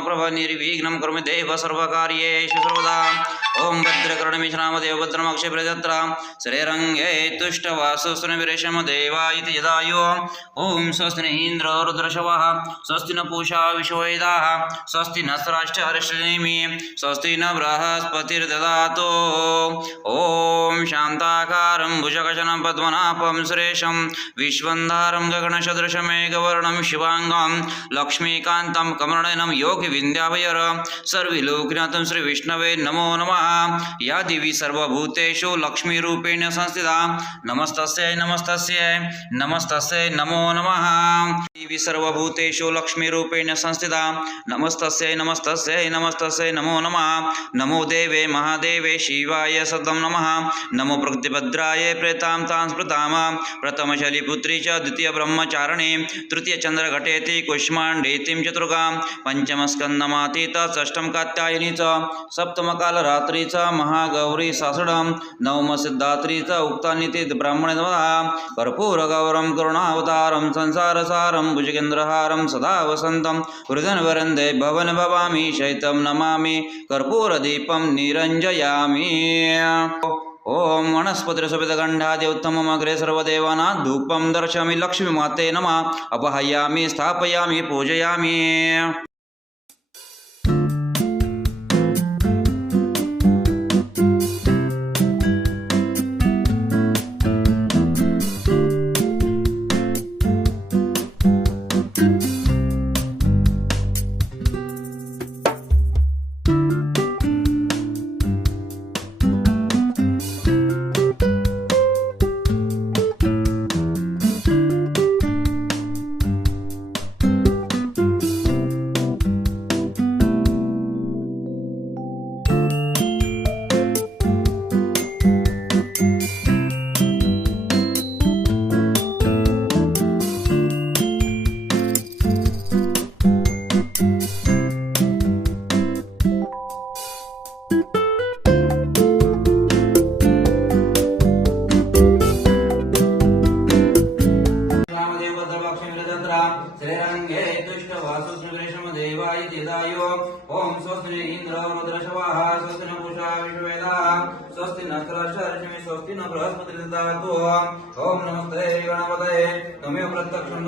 निर्विघ्न निर्विघ्नं कुरु देव सर्वकार्येषु सर्वदा। ॐ भद्रकर्णमिश्रामदेव तुष्टवासुस्वनविरेशमदेवा इति यदायो। ॐ स्वस्ति न इन्द्रो रुद्रशवः। स्वस्ति न पूषा विश्ववेदाः। स्वस्ति न स्राष्टहर्षनेमि स्वस्ति न बृहस्पतिर्ददातु। ॐ शान्ताकारं भुजगशनं पद्मनाभं सुरेशं। विश्वन्धारं गगनसदृशमेघवर्णं शिवाङ्गं। लक्ष्मीकान्तं कमलनयनं योगिविन्द्याभयर। सर्विलोकनाथं श्रीविष्णवे नमो नमः। या देवी सर्वभूतेषु लक्ष्मीरूपेण संस्थिता। नमस्तस्यै नमस्तस्यै नमस्तस्यै नमो नमः। देवी सर्वभूतेषु लक्ष्मीरूपेण संस्थिता। नमस्तस्यै नमस्तस्यै नमस्तस्यै नमो नमः। नमो देवे महादेवे शिवाय सदं नमः। नमो प्रकृतिभद्राय प्रेतां तां स्मृताम। प्रथमशलिपुत्री च द्वितीयब्रह्मचारिणे तृतीयचन्द्रघटेति चतुर्गां, पञ्चमस्कन्दमातीत, षष्ठं कात्यायनी च, सप्तमकालरात्रि च, महागौरी सासडं नवमसिद्धात्री च उक्तानिति ब्राह्मणे नमः कर्पूरगौरं करुणावतारं, संसारसारं भुजगेन्द्रहारं सदा वसन्तं वरंदे भवन भवामि शैतं नमामि कर्पूरदीपं निरञ्जयामि। ॐ वनस्पतिरसविदगण्डादि उत्तममग्रे सर्वदेवानां धूपं दर्शयामि लक्ष्मीमाते नमः, अपहयामि, स्थापयामि, पूजयामि। स्वस्ति न क्रशर्षमि स्वस्ति न बृहस्पतिर्ददातु। ॐ नमस्ते गणपतये त्वमेव प्रत्यक्षं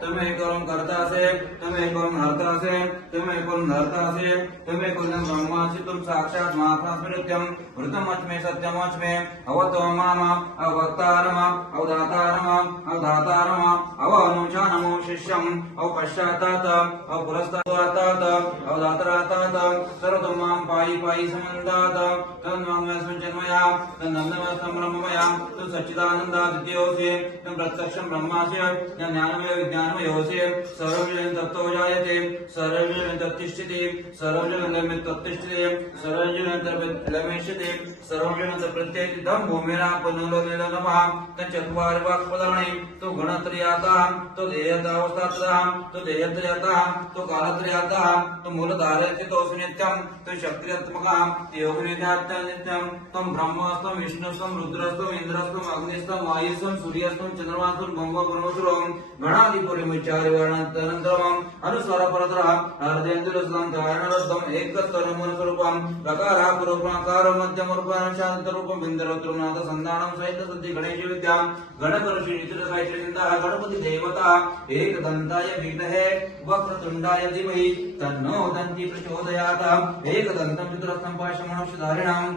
त्वमेव करं कर्तासे त्वमेव करं हर्तासे त्वमेव करं धर्तासे त्वमेव करं ब्रह्मासि त्वं साक्षात् मातास्मृत्यं वृतमच्मे सत्यमच्मे, अवतो माम, अवक्तारम अवधातारम अवधातारम अवनुचा नमो शिष्यम् अव पश्चात्तात अव पुरस्तात् अवधातरातात सर्वतो माँ पायि पायि समन्तात्। तन्वाङ्मयस्मिन् जन्मया तन्नन्दमस्तं ब्रह्मया तु सच्चिदानन्दादित्योऽसि प्रत्यक्षं ब्रह्मासि न ज्ञानमय विज्ञानमयोऽसि सर्वजन तत्त्वो जायते सर्वजन तत्तिष्ठति सर्वजन तत्तिष्ठति सर्वजनमेष्यते सर्वजन विष्णुस्त्वं रुद्रस्त्वं इन्द्रस्त्वं अग्निस्त्वं वायुस्त्वं सूर्यस्त्वं चन्द्रमास्त्वं ब्रह्मब्रह्मसुरं गणादिपुरिमुच्चारिवर्णन्तरम् अनुस्वरपरतरः हृदयेन्द्रस्तं कारणरद्धम् एकस्तरमनुस्वरूपं प्रकारः पुरूपमाकारं मध्यमरूपं शान्तरूपं बिन्दरत्रुनाथ सन्धानं सहित सद्धि गणेश विद्यां गणकऋषिचिरसाहित्यसिन्धः गणपति देवता, एकदन्ताय विद्महे वक्रतुण्डाय धीमहि, तन्नो दन्ति प्रचोदयात्, एकदन्तं चतुरस्थं पाशमनुष्यधारिणाम्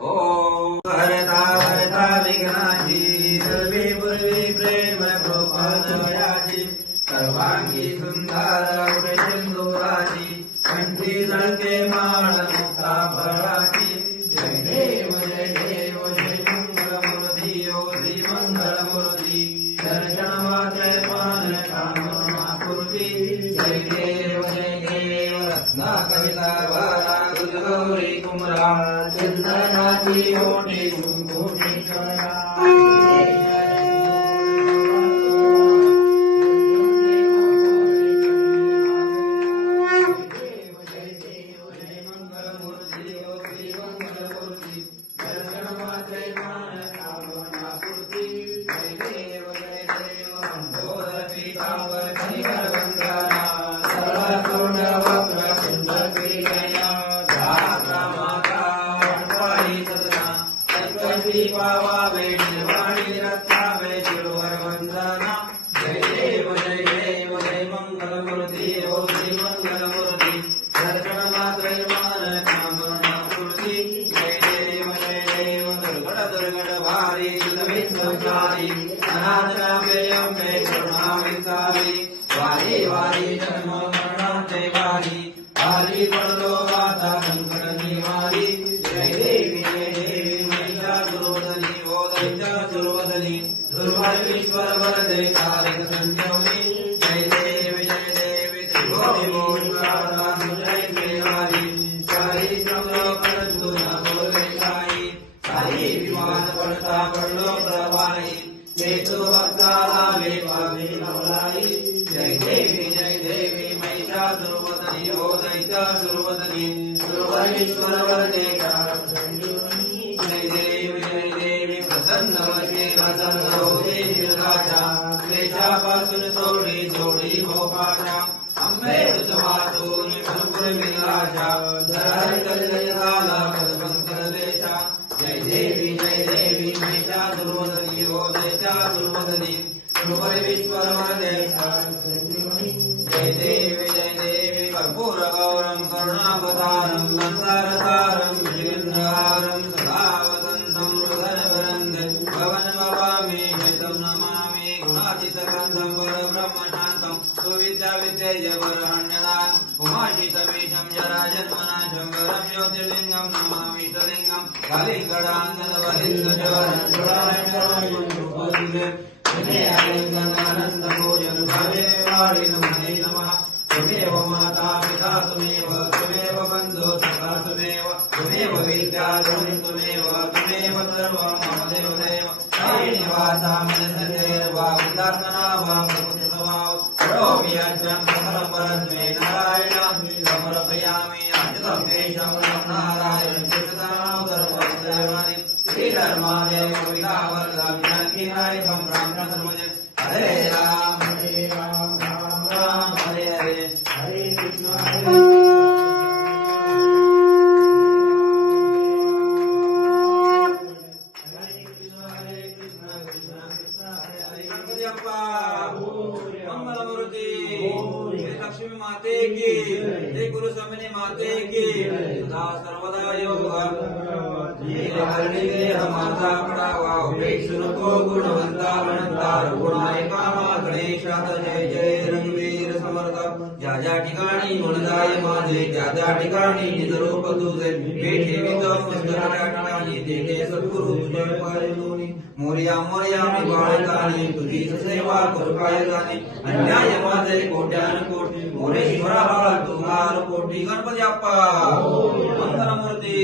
ॐ हरता हरता विघ्नाची सर्वे पूर्वी प्रेम गोपालयाची सर्वांगी सुंदर उडे कंठी जळते माळ 永不停歇的 प्रेयम्बे करुणाविकारी वारी वारी जन्म मरणांते वारी वारी पडलो आता संकट निवारी जय देवी जय देवी, महिला दुर्वदनी ओ दैत्य दुर्वदनी वरदे, कालिक संजीवनी महिषा दुर्वदनी ओ दैत्य दुर्वदनी दुर्वाईश्वर वरदे जय देवी जय देवी प्रसन्न वशे प्रसन्न होते राजा क्लेशापासून सोडी सोडी भोपाशा अंबे तुझ वाचून भरपूर विलाशा धराय कल्लय झाला पदपंकर देशा जय देवी जय देवी महिषा दुर्वदनी ओ दैत्या दुर्वदनी सुपर गुणातीतकन्दं परब्रह्म शान्तं सुविद्या विद्येय वरहण्यदान् उमाशि समीशं जराजन्मनाशं वरं ज्योतिर्लिङ्गं नमामि इष्टलिङ्गं कलिकडानन्दवलिन्दजवरं भवे वाणि नमः नमः माता पिता त्वमेव करोमि अर्चनं कवितावर्गामि जानकीनाय हरे राम हरे राम राम राम हरे हरे हरे कृष्ण हरे कृष्ण कृष्ण कृष्ण हरे हरे गणपति अप्पा मंगलमूर्ति जय लक्ष्मी माते की। जय गुरु समनी माते की। सदा सर्वदा योग ये माता पडावा उपेक्षु नको गुणवंता म्हणता गुणाय कामा गणेशात जय जय। रंगवीर समर्थ ज्या ज्या ठिकाणी गुणदाय माझे त्या त्या ठिकाणी निज रूप तुझे भेटे विदम त्या देखे सद्गुरु तुझे पाय मोरिया मोर्या मी बाळकाने तुझी सेवा करू अन्याय माझे कोट्यान कोटी मोरेश्वरा तुम्हार कोटी गणपती अप्पा। मंगलमूर्ती